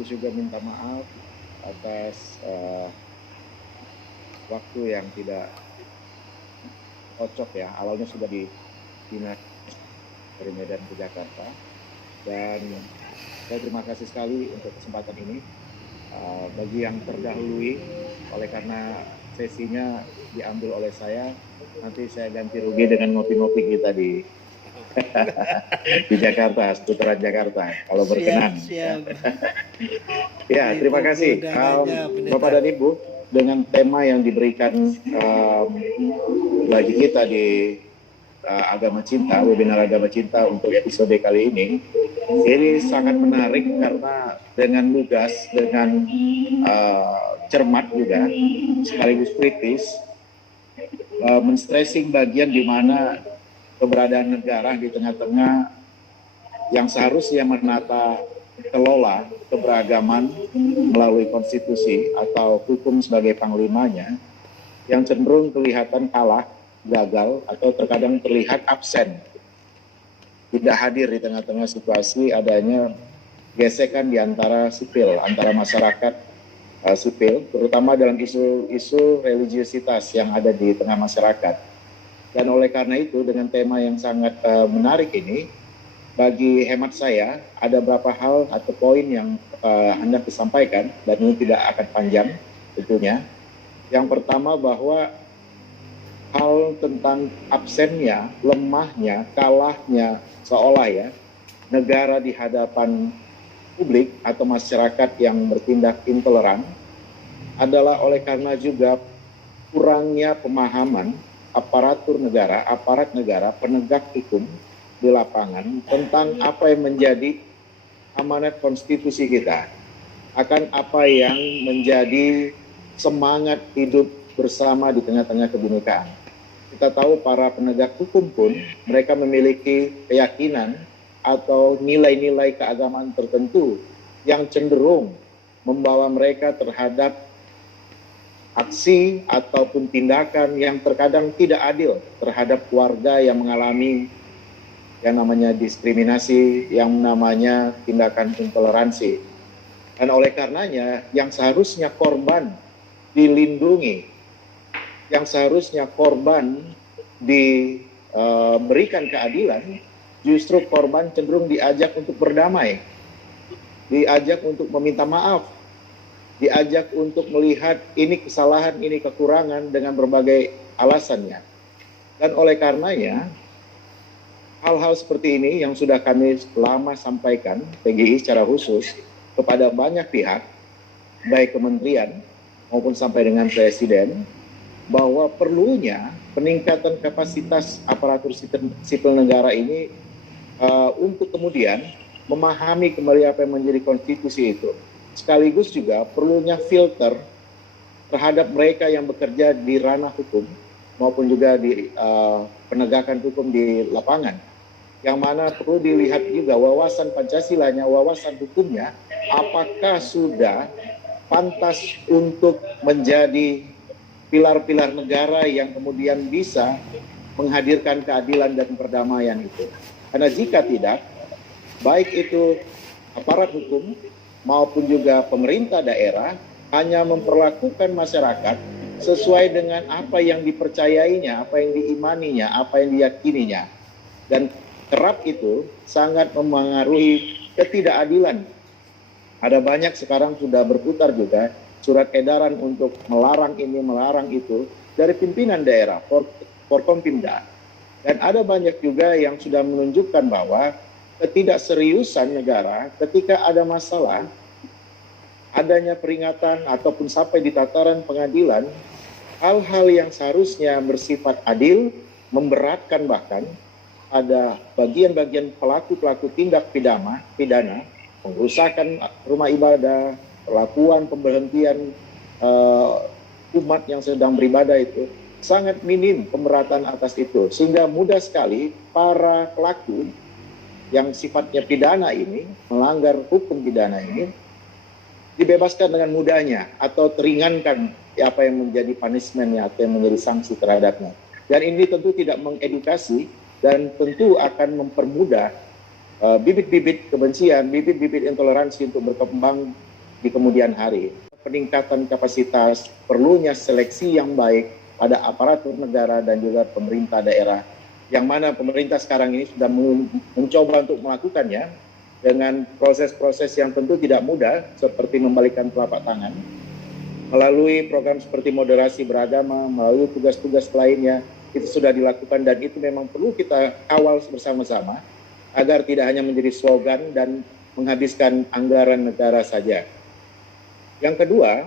sekaligus juga minta maaf atas waktu yang tidak cocok ya. Awalnya sudah di dinas dari Medan ke Jakarta, dan saya terima kasih sekali untuk kesempatan ini. Bagi yang terdahului, oleh karena sesinya diambil oleh saya, nanti saya ganti rugi dengan ngopi-ngopi kita di di Jakarta, seputaran Jakarta, kalau berkenan. Siap. Ya, terima kasih Bapak dan Ibu, dengan tema yang diberikan bagi kita di Agama Cinta, webinar Agama Cinta untuk episode kali ini sangat menarik karena dengan lugas, dengan cermat juga, sekaligus kritis, men-stressing bagian di mana keberadaan negara di tengah-tengah yang seharusnya menata kelola keberagaman melalui konstitusi atau hukum sebagai panglimanya, yang cenderung kelihatan kalah, gagal, atau terkadang terlihat absen, tidak hadir di tengah-tengah situasi adanya gesekan di antara sipil, antara masyarakat sipil, terutama dalam isu-isu religiositas yang ada di tengah masyarakat. Dan oleh karena itu, dengan tema yang sangat menarik ini, bagi hemat saya, ada beberapa hal atau poin yang hendak disampaikan, dan ini tidak akan panjang tentunya. Yang pertama, bahwa hal tentang absennya, lemahnya, kalahnya seolah ya negara di hadapan publik atau masyarakat yang bertindak intoleran adalah oleh karena juga kurangnya pemahaman aparatur negara, aparat negara, penegak hukum di lapangan tentang apa yang menjadi amanat konstitusi kita, akan apa yang menjadi semangat hidup bersama di tengah-tengah kebinekaan. Kita tahu para penegak hukum pun mereka memiliki keyakinan atau nilai-nilai keagamaan tertentu yang cenderung membawa mereka terhadap aksi ataupun tindakan yang terkadang tidak adil terhadap warga yang mengalami yang namanya diskriminasi, yang namanya tindakan intoleransi. Dan oleh karenanya yang seharusnya korban dilindungi, yang seharusnya korban diberikan keadilan, justru korban cenderung diajak untuk berdamai, diajak untuk meminta maaf, diajak untuk melihat ini kesalahan, ini kekurangan dengan berbagai alasannya. Dan oleh karenanya, hal-hal seperti ini yang sudah kami lama sampaikan, PGI secara khusus, kepada banyak pihak, baik kementerian maupun sampai dengan Presiden, bahwa perlunya peningkatan kapasitas aparatur sipil negara ini untuk kemudian memahami kembali apa yang menjadi konstitusi itu. Sekaligus juga perlunya filter terhadap mereka yang bekerja di ranah hukum maupun juga di penegakan hukum di lapangan, yang mana perlu dilihat juga wawasan Pancasilanya, wawasan hukumnya, apakah sudah pantas untuk menjadi pilar-pilar negara yang kemudian bisa menghadirkan keadilan dan perdamaian itu. Karena jika tidak, baik itu aparat hukum maupun juga pemerintah daerah hanya memperlakukan masyarakat sesuai dengan apa yang dipercayainya, apa yang diimaninya, apa yang diyakininya. Dan kerap itu sangat memengaruhi ketidakadilan. Ada banyak sekarang sudah berputar juga surat edaran untuk melarang ini, melarang itu dari pimpinan daerah, Forkompimda. Dan ada banyak juga yang sudah menunjukkan bahwa ketidakseriusan negara ketika ada masalah, adanya peringatan ataupun sampai di tataran pengadilan, hal-hal yang seharusnya bersifat adil, memberatkan bahkan, ada bagian-bagian pelaku-pelaku tindak pidana, pengrusakan rumah ibadah, perlakuan pemberhentian umat yang sedang beribadah itu, sangat minim pemberatan atas itu. Sehingga mudah sekali para pelaku yang sifatnya pidana ini, melanggar hukum pidana ini, dibebaskan dengan mudahnya atau teringankan apa yang menjadi punishment-nya atau yang menjadi sanksi terhadapnya. Dan ini tentu tidak mengedukasi dan tentu akan mempermudah bibit-bibit kebencian, bibit-bibit intoleransi untuk berkembang di kemudian hari. Peningkatan kapasitas, perlunya seleksi yang baik pada aparatur negara dan juga pemerintah daerah, yang mana pemerintah sekarang ini sudah mencoba untuk melakukannya dengan proses-proses yang tentu tidak mudah, seperti membalikkan telapak tangan, melalui program seperti moderasi beragama, melalui tugas-tugas lainnya, itu sudah dilakukan dan itu memang perlu kita kawal bersama-sama agar tidak hanya menjadi slogan dan menghabiskan anggaran negara saja. Yang kedua,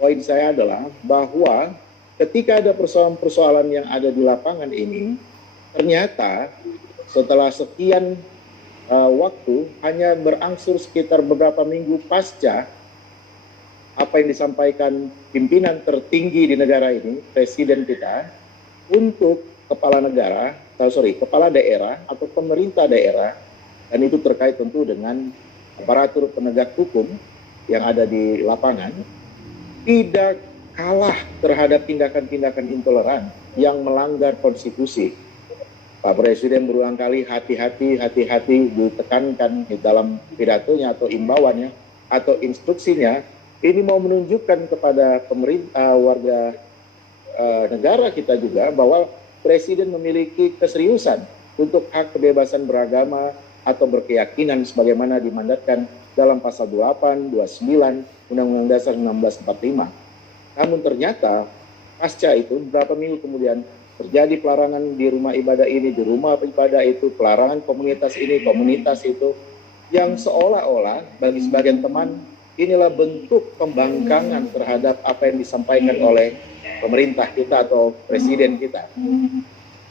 poin saya adalah bahwa ketika ada persoalan-persoalan yang ada di lapangan ini, ternyata setelah sekian waktu hanya berangsur sekitar beberapa minggu pasca apa yang disampaikan pimpinan tertinggi di negara ini, presiden kita, untuk kepala daerah atau pemerintah daerah, dan itu terkait tentu dengan aparatur penegak hukum yang ada di lapangan, tidak kalah terhadap tindakan-tindakan intoleran yang melanggar konstitusi. Pak Presiden berulang kali hati-hati ditekankan di dalam pidatonya atau imbauannya atau instruksinya, ini mau menunjukkan kepada pemerintah, warga negara kita juga bahwa Presiden memiliki keseriusan untuk hak kebebasan beragama atau berkeyakinan sebagaimana dimandatkan dalam pasal 28, 29 Undang-Undang Dasar 1945. Namun ternyata pasca itu beberapa minggu kemudian terjadi pelarangan di rumah ibadah ini, di rumah ibadah itu, pelarangan komunitas ini, komunitas itu, yang seolah-olah bagi sebagian teman inilah bentuk pembangkangan terhadap apa yang disampaikan oleh pemerintah kita atau presiden kita.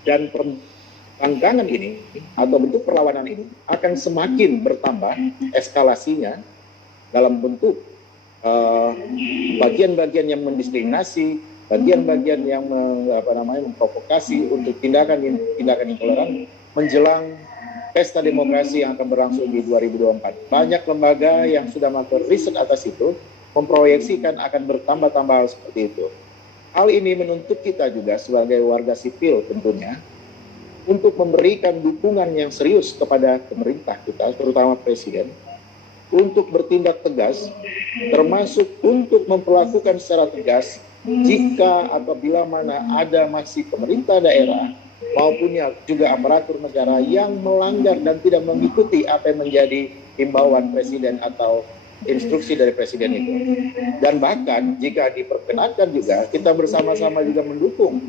Dan pembangkangan ini atau bentuk perlawanan ini akan semakin bertambah eskalasinya dalam bentuk bagian-bagian yang mendiskriminasi, bagian-bagian yang memprovokasi untuk tindakan intoleran menjelang pesta demokrasi yang akan berlangsung di 2024. Banyak lembaga yang sudah melakukan riset atas itu memproyeksikan akan bertambah-tambah hal seperti itu. Hal ini menuntut kita juga sebagai warga sipil tentunya untuk memberikan dukungan yang serius kepada pemerintah kita, terutama presiden, untuk bertindak tegas, termasuk untuk memperlakukan secara tegas jika apabila mana ada masih pemerintah daerah maupun juga aparatur negara yang melanggar dan tidak mengikuti apa yang menjadi himbauan presiden atau instruksi dari presiden itu. Dan bahkan jika diperkenankan juga, kita bersama-sama juga mendukung.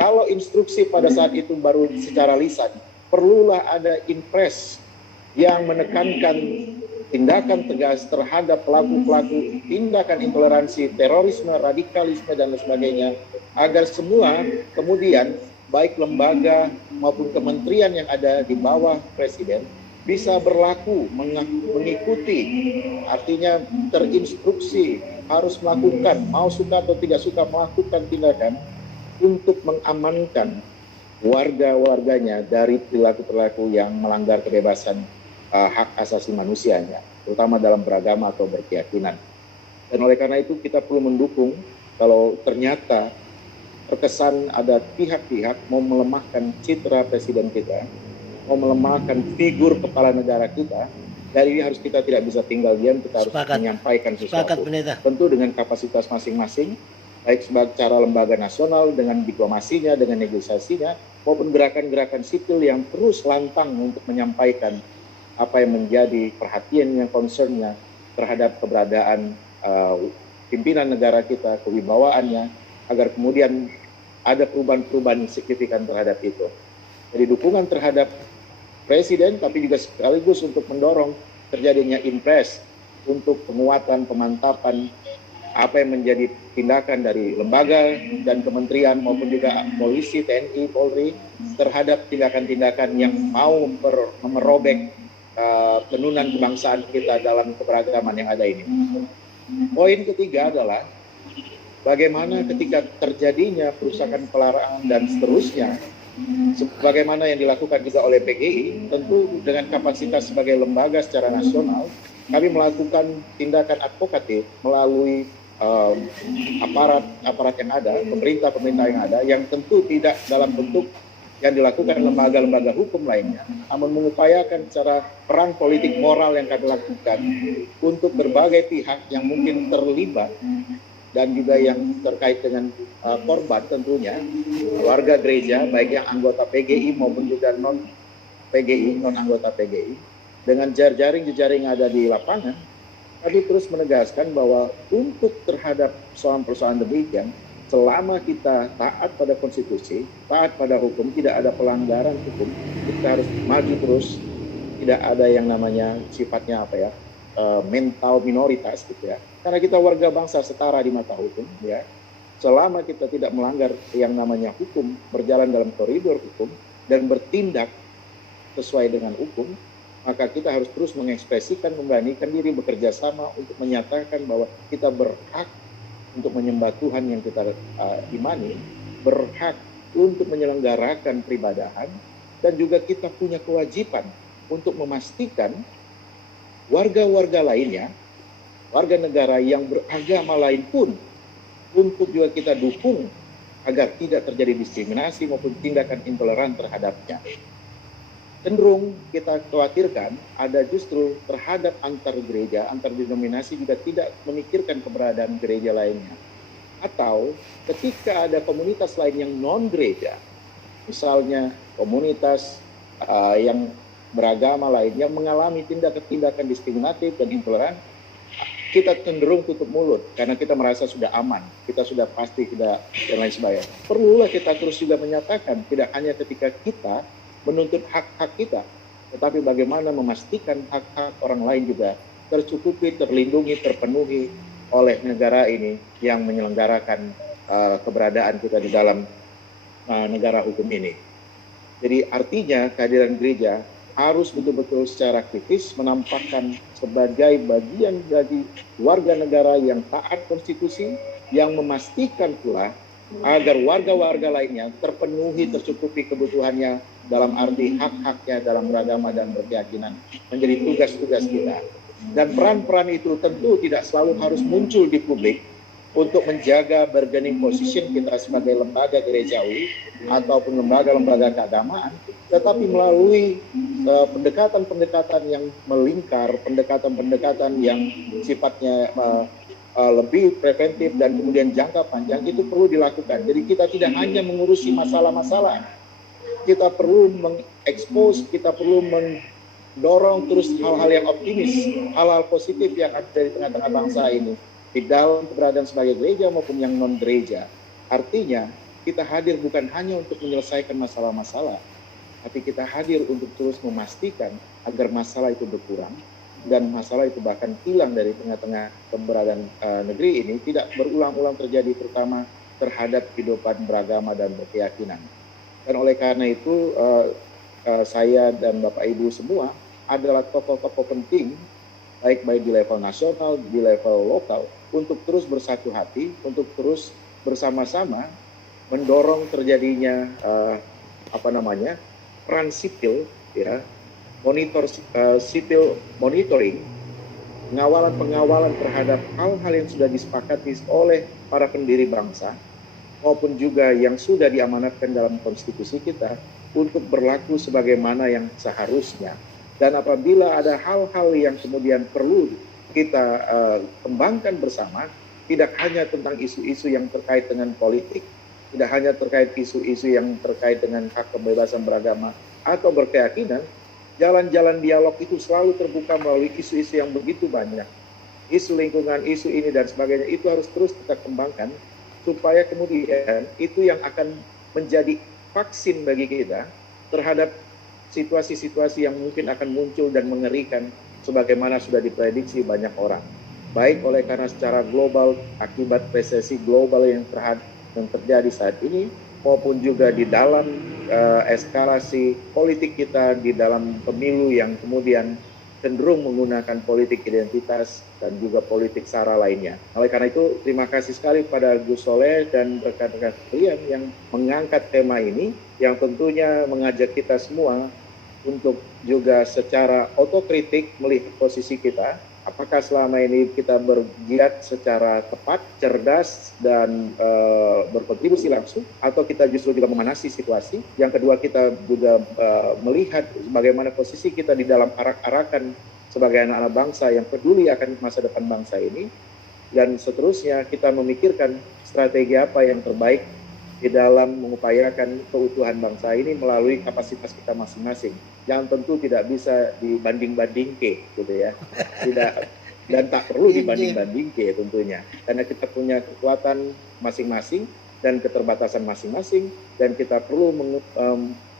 Kalau instruksi pada saat itu baru secara lisan, perlulah ada impres yang menekankan tindakan tegas terhadap pelaku-pelaku tindakan intoleransi, terorisme, radikalisme, dan lain sebagainya, agar semua kemudian baik lembaga maupun kementerian yang ada di bawah presiden bisa berlaku, mengikuti, artinya terinstruksi, harus melakukan, mau suka atau tidak suka melakukan tindakan untuk mengamankan warga-warganya dari perilaku-perilaku yang melanggar kebebasan hak asasi manusianya, terutama dalam beragama atau berkeyakinan. Dan oleh karena itu kita perlu mendukung kalau ternyata terkesan ada pihak-pihak mau melemahkan citra presiden kita, mau melemahkan figur kepala negara kita, dari ini harus kita tidak bisa tinggal diam, kita harus menyampaikan sesuatu. Tentu dengan kapasitas masing-masing, baik secara lembaga nasional dengan diplomasinya, dengan negosiasinya, maupun gerakan-gerakan sipil yang terus lantang untuk menyampaikan apa yang menjadi perhatiannya, concernnya terhadap keberadaan pimpinan negara kita, kewibawaannya, agar kemudian ada perubahan-perubahan signifikan terhadap itu. Jadi dukungan terhadap presiden, tapi juga sekaligus untuk mendorong terjadinya impres untuk penguatan, pemantapan apa yang menjadi tindakan dari lembaga dan kementerian maupun juga polisi, TNI, Polri terhadap tindakan-tindakan yang mau merobek tenunan kebangsaan kita dalam keberagaman yang ada ini. Poin ketiga adalah bagaimana ketika terjadinya perusakan, pelarangan dan seterusnya, sebagaimana yang dilakukan juga oleh PGI, tentu dengan kapasitas sebagai lembaga secara nasional, kami melakukan tindakan advokatif melalui aparat yang ada, pemerintah yang ada, yang tentu tidak dalam bentuk yang dilakukan lembaga-lembaga hukum lainnya, namun mengupayakan secara peran politik moral yang kami lakukan untuk berbagai pihak yang mungkin terlibat dan juga yang terkait dengan korban tentunya, warga gereja, baik yang anggota PGI maupun juga non-PGI, non-anggota PGI, dengan jejaring-jejaring yang ada di lapangan, kami terus menegaskan bahwa untuk terhadap persoalan-persoalan demikian, selama kita taat pada konstitusi, taat pada hukum, tidak ada pelanggaran hukum, kita harus maju terus. Tidak ada yang namanya sifatnya mental minoritas gitu ya. Karena kita warga bangsa setara di mata hukum ya. Selama kita tidak melanggar yang namanya hukum, berjalan dalam koridor hukum dan bertindak sesuai dengan hukum, maka kita harus terus mengekspresikan, memberanikan diri bekerja sama untuk menyatakan bahwa kita berhak untuk menyembah Tuhan yang kita imani, berhak untuk menyelenggarakan peribadahan, dan juga kita punya kewajiban untuk memastikan warga-warga lainnya, warga negara yang beragama lain pun, untuk juga kita dukung agar tidak terjadi diskriminasi maupun tindakan intoleran terhadapnya. Cenderung kita khawatirkan ada justru terhadap antar gereja, antar denominasi juga tidak memikirkan keberadaan gereja lainnya. Atau ketika ada komunitas lain yang non-gereja, misalnya komunitas yang beragama lain yang mengalami tindakan-tindakan diskriminatif dan intoleran, kita cenderung tutup mulut karena kita merasa sudah aman, kita sudah pasti tidak dan lain sebagainya. Perlulah kita terus juga menyatakan, tidak hanya ketika kita menuntut hak-hak kita, tetapi bagaimana memastikan hak-hak orang lain juga tercukupi, terlindungi, terpenuhi oleh negara ini yang menyelenggarakan keberadaan kita di dalam negara hukum ini. Jadi artinya kehadiran gereja harus betul-betul secara kritis menampakkan sebagai bagian dari warga negara yang taat konstitusi, yang memastikan pula agar warga-warga lainnya terpenuhi, tercukupi kebutuhannya dalam arti hak-haknya dalam beragama dan berkeyakinan, menjadi tugas-tugas kita. Dan peran-peran itu tentu tidak selalu harus muncul di publik untuk menjaga bargaining position kita sebagai lembaga gerejawi ataupun lembaga-lembaga keagamaan, tetapi melalui pendekatan-pendekatan yang melingkar, pendekatan-pendekatan yang sifatnya lebih preventif dan kemudian jangka panjang, itu perlu dilakukan. Jadi kita tidak hanya mengurusi masalah-masalah, kita perlu mengekspos, kita perlu mendorong terus hal-hal yang optimis, hal-hal positif yang ada di tengah-tengah bangsa ini, di dalam keberadaan sebagai gereja maupun yang non-gereja. Artinya kita hadir bukan hanya untuk menyelesaikan masalah-masalah, tapi kita hadir untuk terus memastikan agar masalah itu berkurang, dan masalah itu bahkan hilang dari tengah-tengah keberadaan negeri ini, tidak berulang-ulang terjadi, terutama terhadap kehidupan beragama dan berkeyakinan. Dan oleh karena itu saya dan Bapak Ibu semua adalah tokoh-tokoh penting, baik di level nasional, di level lokal, untuk terus bersatu hati, untuk terus bersama-sama mendorong terjadinya peran sipil, ya, sipil monitoring, pengawalan terhadap hal-hal yang sudah disepakati oleh para pendiri bangsa, maupun juga yang sudah diamanatkan dalam konstitusi kita untuk berlaku sebagaimana yang seharusnya. Dan apabila ada hal-hal yang kemudian perlu kita kembangkan bersama, tidak hanya tentang isu-isu yang terkait dengan politik, tidak hanya terkait isu-isu yang terkait dengan hak kebebasan beragama atau berkeyakinan, jalan-jalan dialog itu selalu terbuka melalui isu-isu yang begitu banyak. Isu lingkungan, isu ini dan sebagainya, itu harus terus kita kembangkan, supaya kemudian itu yang akan menjadi vaksin bagi kita terhadap situasi-situasi yang mungkin akan muncul dan mengerikan sebagaimana sudah diprediksi banyak orang. Baik oleh karena secara global akibat resesi global yang terjadi saat ini, maupun juga di dalam eskalasi politik kita di dalam pemilu yang kemudian cenderung menggunakan politik identitas dan juga politik sara lainnya. Oleh karena itu, terima kasih sekali pada Gus Soleh dan rekan-rekan sekalian yang mengangkat tema ini, yang tentunya mengajak kita semua untuk juga secara otokritik melihat posisi kita, Apakah selama ini kita bergiat secara tepat, cerdas, dan berkontribusi langsung, atau kita justru juga memanasi situasi? Yang kedua, kita juga melihat bagaimana posisi kita di dalam arak-arakan sebagai anak-anak bangsa yang peduli akan masa depan bangsa ini. Dan seterusnya, kita memikirkan strategi apa yang terbaik di dalam mengupayakan keutuhan bangsa ini melalui kapasitas kita masing-masing. Yang tentu tidak bisa dibanding-bandingke, gitu ya. Tidak, dan tak perlu dibanding-bandingke tentunya. Karena kita punya kekuatan masing-masing dan keterbatasan masing-masing, dan kita perlu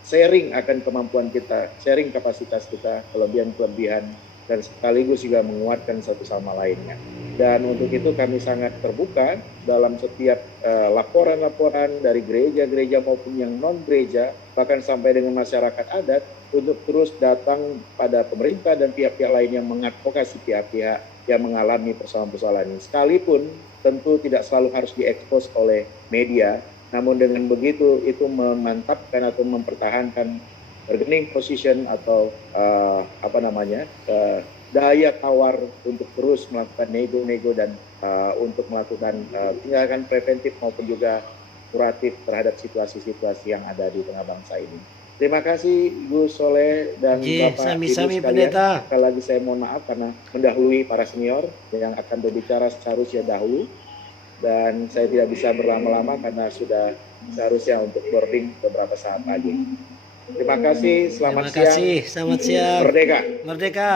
sharing akan kemampuan kita, sharing kapasitas kita, kelebihan-kelebihan, dan sekaligus juga menguatkan satu sama lainnya. Dan untuk itu kami sangat terbuka dalam setiap laporan-laporan dari gereja-gereja maupun yang non-gereja, bahkan sampai dengan masyarakat adat, untuk terus datang pada pemerintah dan pihak-pihak lain yang mengadvokasi pihak-pihak yang mengalami persoalan-persoalan ini. Sekalipun tentu tidak selalu harus diekspos oleh media, namun dengan begitu itu memantapkan atau mempertahankan bargaining position atau daya tawar untuk terus melakukan nego-nego dan untuk melakukan tindakan preventif maupun juga kuratif terhadap situasi-situasi yang ada di tengah bangsa ini. Terima kasih Gus Soleh dan Bapak Ibu sekalian. Pendeta. Sekali lagi saya mohon maaf karena mendahului para senior yang akan berbicara seharusnya dahulu. Dan saya tidak bisa berlama-lama karena sudah seharusnya untuk boarding beberapa saat lagi. Terima kasih, selamat siang. Selamat siang. Merdeka. Merdeka.